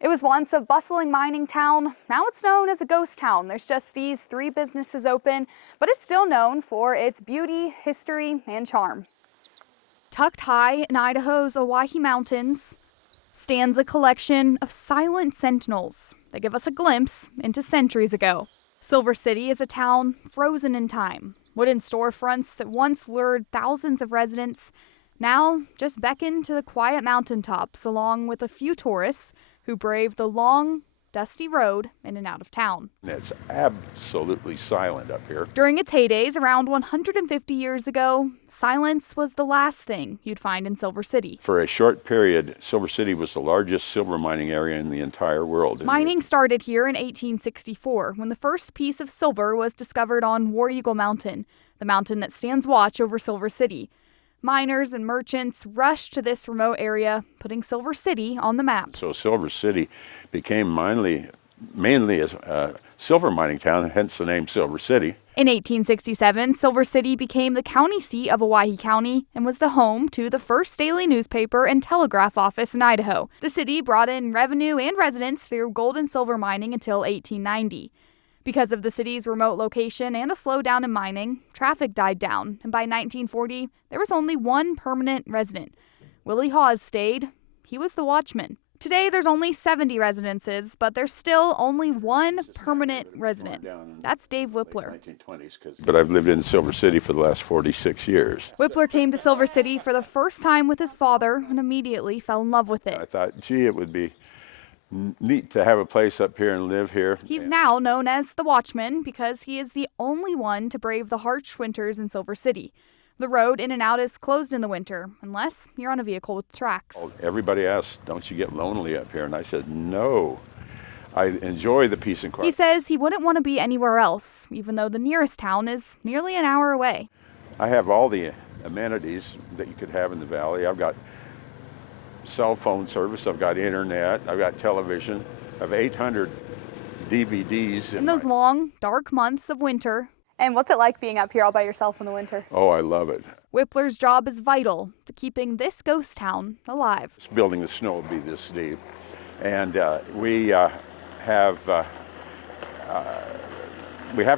It was once a bustling mining town. Now it's known as a ghost town. There's just these 3 businesses open, but it's still known for its beauty, history, and charm. Tucked high in Idaho's Owyhee Mountains stands a collection of silent sentinels that give us a glimpse into centuries ago. Silver City is a town frozen in time. Wooden storefronts that once lured thousands of residents now just beckon to the quiet mountaintops, along with a few tourists who brave the long, dusty road in and out of town. It's absolutely silent up here. During its heydays, around 150 years ago, silence was the last thing you'd find in Silver City. For a short period, Silver City was the largest silver mining area in the entire world. Mining started here in 1864, when the first piece of silver was discovered on War Eagle Mountain, the mountain that stands watch over Silver City. Miners and merchants rushed to this remote area, putting Silver City on the map. So Silver City became mainly a silver mining town, hence the name Silver City. In 1867, Silver City became the county seat of Owyhee County and was the home to the first daily newspaper and telegraph office in Idaho. The city brought in revenue and residents through gold and silver mining until 1890. Because of the city's remote location and a slowdown in mining, traffic died down, and by 1940, there was only one permanent resident. Willie Hawes stayed. He was the watchman. Today, there's only 70 residences, but there's still only one permanent resident. That's Dave Whippler. But I've lived in Silver City for the last 46 years. Whippler came to Silver City for the first time with his father and immediately fell in love with it. I thought, gee, it would be neat to have a place up here and live here. He's now known as the Watchman because he is the only one to brave the harsh winters in Silver City. The road in and out is closed in the winter, unless you're on a vehicle with tracks. Everybody asks, don't you get lonely up here? And I said, no. I enjoy the peace and quiet. He says he wouldn't want to be anywhere else, even though the nearest town is nearly an hour away. I have all the amenities that you could have in the valley. I've got cell phone service, I've got internet, I've got television, I have 800 DVDs. In those long, dark months of winter. And what's it like being up here all by yourself in the winter? Oh, I love it. Whippler's job is vital to keeping this ghost town alive. This building the snow will be this deep, and we have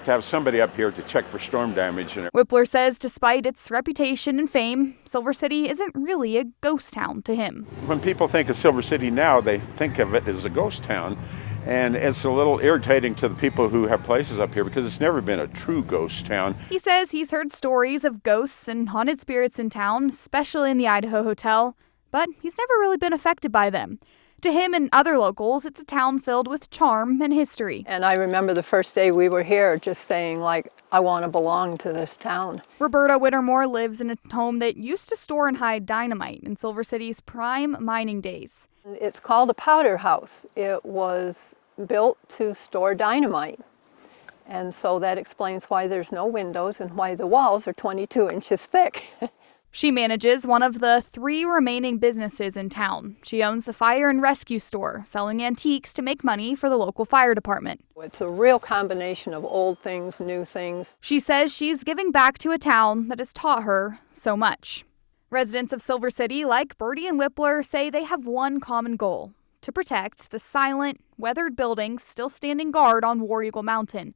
to have somebody up here to check for storm damage. Whippler says despite its reputation and fame, Silver City isn't really a ghost town to him. When people think of Silver City now, they think of it as a ghost town, and it's a little irritating to the people who have places up here because it's never been a true ghost town. He says he's heard stories of ghosts and haunted spirits in town, especially in the Idaho Hotel, but he's never really been affected by them. To him and other locals, it's a town filled with charm and history. And I remember the first day we were here just saying, like, I want to belong to this town. Roberta Whittemore lives in a home that used to store and hide dynamite in Silver City's prime mining days. It's called a powder house. It was built to store dynamite. And so that explains why there's no windows and why the walls are 22 inches thick. She manages one of the 3 remaining businesses in town. She owns the fire and rescue store, selling antiques to make money for the local fire department. It's a real combination of old things, new things. She says she's giving back to a town that has taught her so much. Residents of Silver City, like Birdie and Whippler, say they have one common goal: to protect the silent, weathered buildings still standing guard on War Eagle Mountain.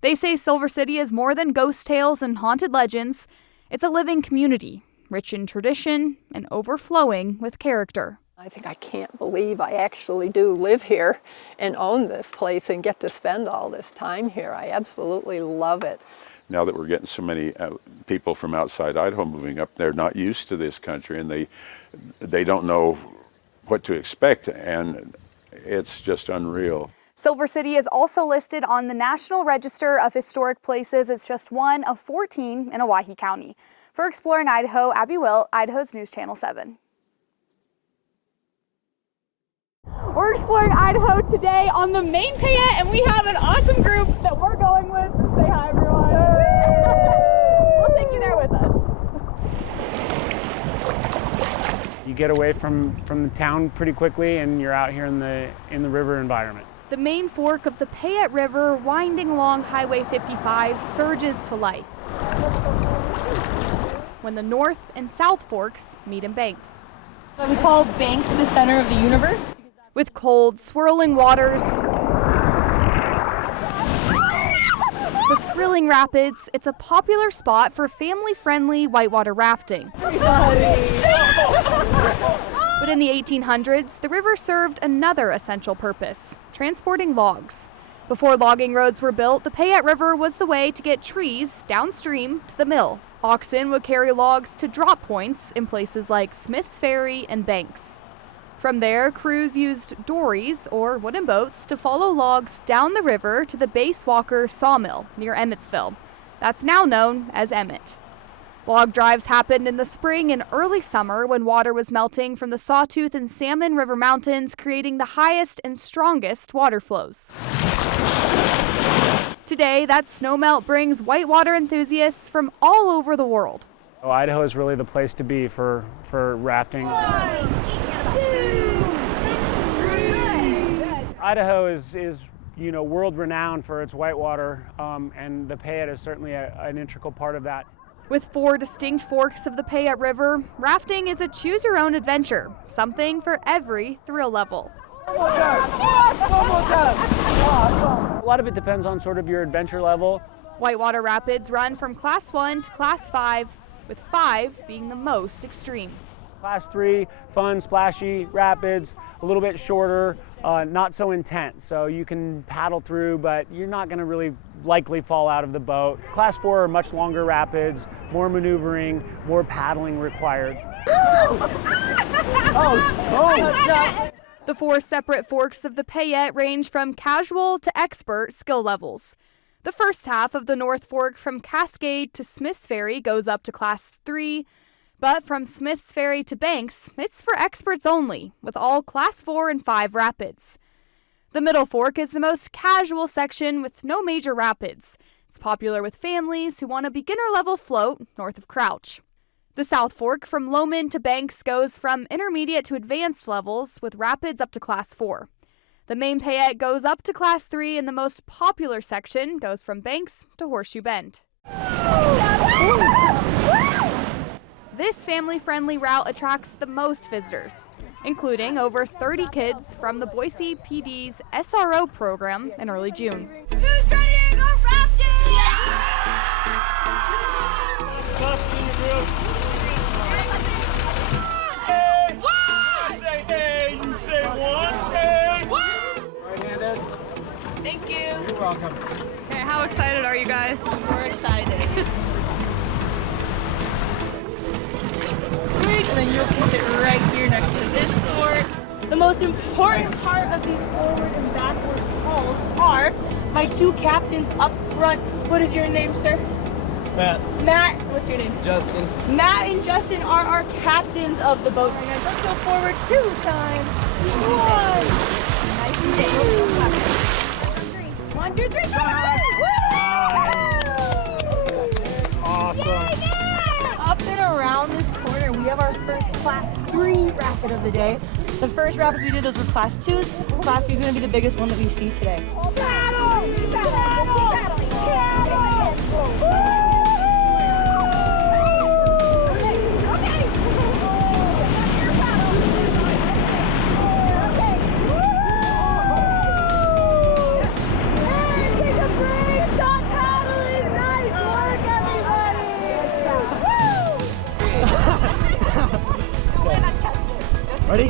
They say Silver City is more than ghost tales and haunted legends. It's a living community, rich in tradition and overflowing with character. I think I can't believe I actually do live here and own this place and get to spend all this time here. I absolutely love it. Now that we're getting so many people from outside Idaho moving up, they're not used to this country and they don't know what to expect, and it's just unreal. Silver City is also listed on the National Register of Historic Places. It's just one of 14 in Owyhee County. For Exploring Idaho, Abby Wilt, Idaho's News Channel 7. We're exploring Idaho today on the main payette, and we have an awesome group that we're going with. Say hi, everyone. We'll take you there with us. You get away from the town pretty quickly, and you're out here in the river environment. The main fork of the Payette River, winding along Highway 55, surges to life when the north and south forks meet in Banks. We call Banks the center of the universe. With cold, swirling waters, with thrilling rapids, it's a popular spot for family-friendly whitewater rafting. But in the 1800s, the river served another essential purpose: transporting logs. Before logging roads were built, the Payette River was the way to get trees downstream to the mill. Oxen would carry logs to drop points in places like Smith's Ferry and Banks. From there, crews used dories, or wooden boats, to follow logs down the river to the Base Walker sawmill near Emmetsville. That's now known as Emmett. Log drives happened in the spring and early summer when water was melting from the Sawtooth and Salmon River Mountains, creating the highest and strongest water flows. Today, that snowmelt brings whitewater enthusiasts from all over the world. Oh, Idaho is really the place to be for rafting. Idaho is world renowned for its whitewater, and the Payette is certainly an integral part of that. With 4 distinct forks of the Payette River, rafting is a choose-your-own-adventure, something for every thrill level. A lot of it depends on sort of your adventure level. Whitewater rapids run from Class 1 to Class 5, with 5 being the most extreme. Class 3, fun, splashy, rapids, a little bit shorter, not so intense. So you can paddle through, but you're not going to really likely fall out of the boat. Class 4 are much longer rapids, more maneuvering, more paddling required. The 4 separate forks of the Payette range from casual to expert skill levels. The first half of the North Fork from Cascade to Smith's Ferry goes up to Class 3, but from Smith's Ferry to Banks, it's for experts only, with all Class 4 and 5 rapids. The Middle Fork is the most casual section with no major rapids. It's popular with families who want a beginner-level float north of Crouch. The South Fork from Lowman to Banks goes from intermediate to advanced levels with rapids up to Class 4. The main Payette goes up to Class 3, and the most popular section goes from Banks to Horseshoe Bend. This family-friendly route attracts the most visitors, including over 30 kids from the Boise PD's SRO program in early June. Who's ready to go rafting? Yeah! Say hey, you say one, hey! Right-handed. Thank you. You're welcome. Okay, how excited are you guys? We're excited. Sweet, and then you'll sit right here next to this door. The most important part of these forward and backward calls are my 2 captains up front. What is your name, sir? Matt. Matt, what's your name? Justin. Matt and Justin are our captains of the boat. Right, let's go forward 2 times. 1. Nice and steady. 1, 2, 3, 4. Awesome. Up and around this corner, we have our first Class 3 rapid of the day. The first rapid we did, those were Class 2s. Class 3 is going to be the biggest one that we see today. Paddle! Paddle! Paddle! Ready?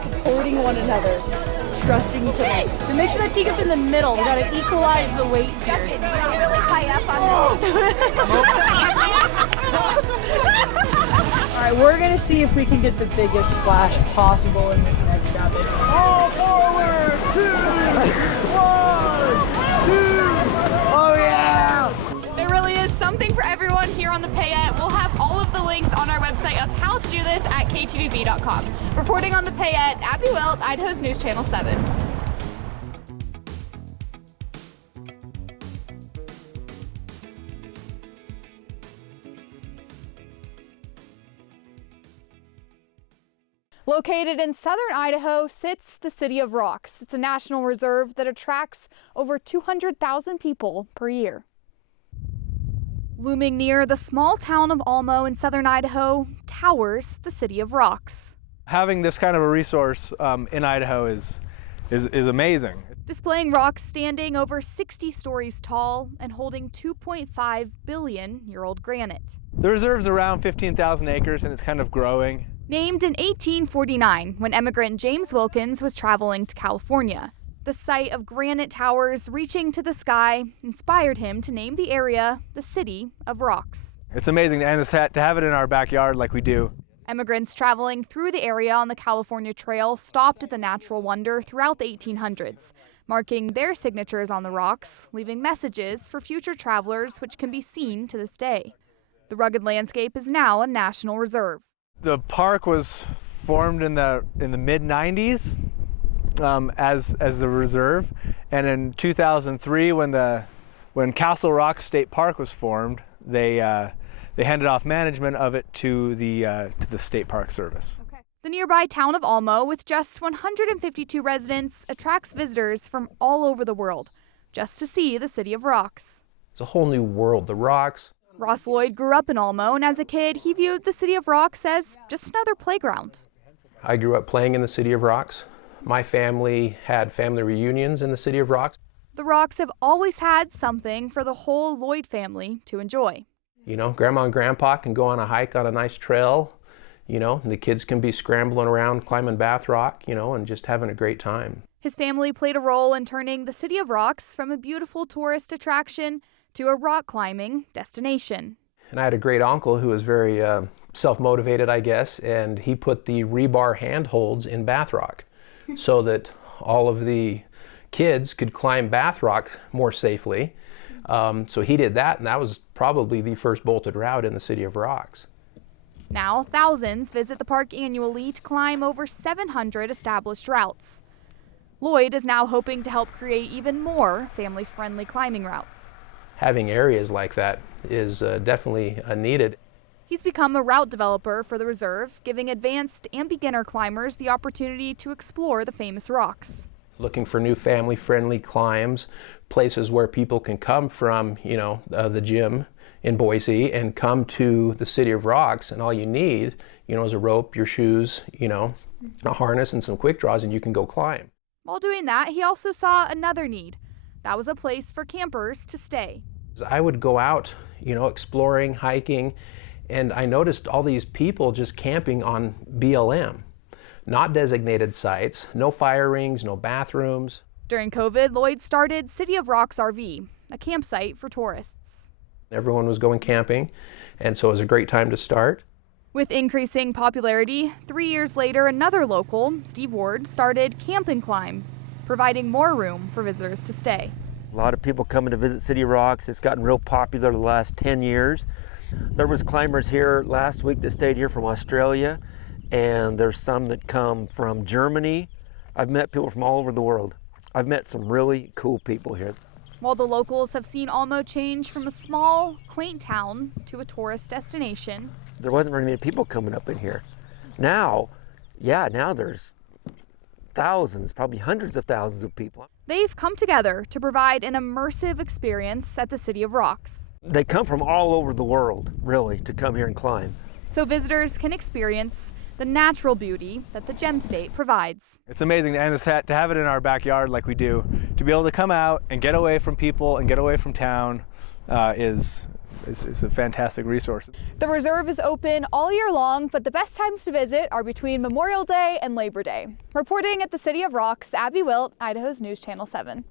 Supporting one another, trusting each other. So make sure that Tegan's in the middle. We gotta equalize the weight here. Really high up on All right, we're gonna see if we can get the biggest splash possible in this next rapid. All forward! 2, 1, 2. Oh yeah! There really is something for everyone here on the Payette. We'll have all of the links on our website of how to do this at ktvb.com. Reporting on the Payette, Abby Wilt, Idaho's News Channel 7. Located in southern Idaho sits the City of Rocks. It's a national reserve that attracts over 200,000 people per year. Looming near the small town of Almo in southern Idaho towers the City of Rocks. Having this kind of a resource in Idaho is amazing. Displaying rocks standing over 60 stories tall and holding 2.5 billion-year-old granite. The reserve's around 15,000 acres and it's kind of growing. Named in 1849 when immigrant James Wilkins was traveling to California. The sight of granite towers reaching to the sky inspired him to name the area the City of Rocks. It's amazing to have it in our backyard like we do. Immigrants traveling through the area on the California Trail stopped at the natural wonder throughout the 1800s, marking their signatures on the rocks, leaving messages for future travelers which can be seen to this day. The rugged landscape is now a national reserve. The park was formed in the mid-90s as the reserve, and in 2003 when Castle Rock State Park was formed, they handed off management of it to the State Park Service. The nearby town of Almo, with just 152 residents, attracts visitors from all over the world just to see the City of Rocks. It's a whole new world, the rocks. Ross Lloyd grew up in Almo, and as a kid, he viewed the City of Rocks as just another playground. I grew up playing in the City of Rocks. My family had family reunions in the City of Rocks. The Rocks have always had something for the whole Lloyd family to enjoy. You know, Grandma and Grandpa can go on a hike on a nice trail, you know, and the kids can be scrambling around climbing Bath Rock, you know, and just having a great time. His family played a role in turning the City of Rocks from a beautiful tourist attraction to a rock climbing destination. And I had a great uncle who was very self-motivated, I guess, and he put the rebar handholds in Bath Rock so that all of the kids could climb Bath Rock more safely. So he did that, and that was probably the first bolted route in the City of Rocks. Now, thousands visit the park annually to climb over 700 established routes. Lloyd is now hoping to help create even more family-friendly climbing routes. Having areas like that is definitely needed. He's become a route developer for the reserve, giving advanced and beginner climbers the opportunity to explore the famous rocks. Looking for new family-friendly climbs, places where people can come from, you know, the gym in Boise and come to the City of Rocks, and all you need, you know, is a rope, your shoes, you know, a harness and some quick draws, and you can go climb. While doing that, he also saw another need. That was a place for campers to stay. I would go out, you know, exploring, hiking, and I noticed all these people just camping on BLM. Not designated sites, no fire rings, no bathrooms. During COVID, Lloyd started City of Rocks RV, a campsite for tourists. Everyone was going camping, and so it was a great time to start. With increasing popularity, 3 years later, another local, Steve Ward, started Camp and Climb, providing more room for visitors to stay. A lot of people coming to visit City of Rocks. It's gotten real popular the last 10 years. There was climbers here last week that stayed here from Australia, and there's some that come from Germany. I've met people from all over the world. I've met some really cool people here. While the locals have seen Almo change from a small, quaint town to a tourist destination, there wasn't very many people coming up in here. Now there's thousands, probably hundreds of thousands of people. They've come together to provide an immersive experience at the City of Rocks. They come from all over the world, really, to come here and climb. So visitors can experience the natural beauty that the Gem State provides. It's amazing to have it in our backyard like we do. To be able to come out and get away from people and get away from town is a fantastic resource. The reserve is open all year long, but the best times to visit are between Memorial Day and Labor Day. Reporting at the City of Rocks, Abby Wilt, Idaho's News Channel 7.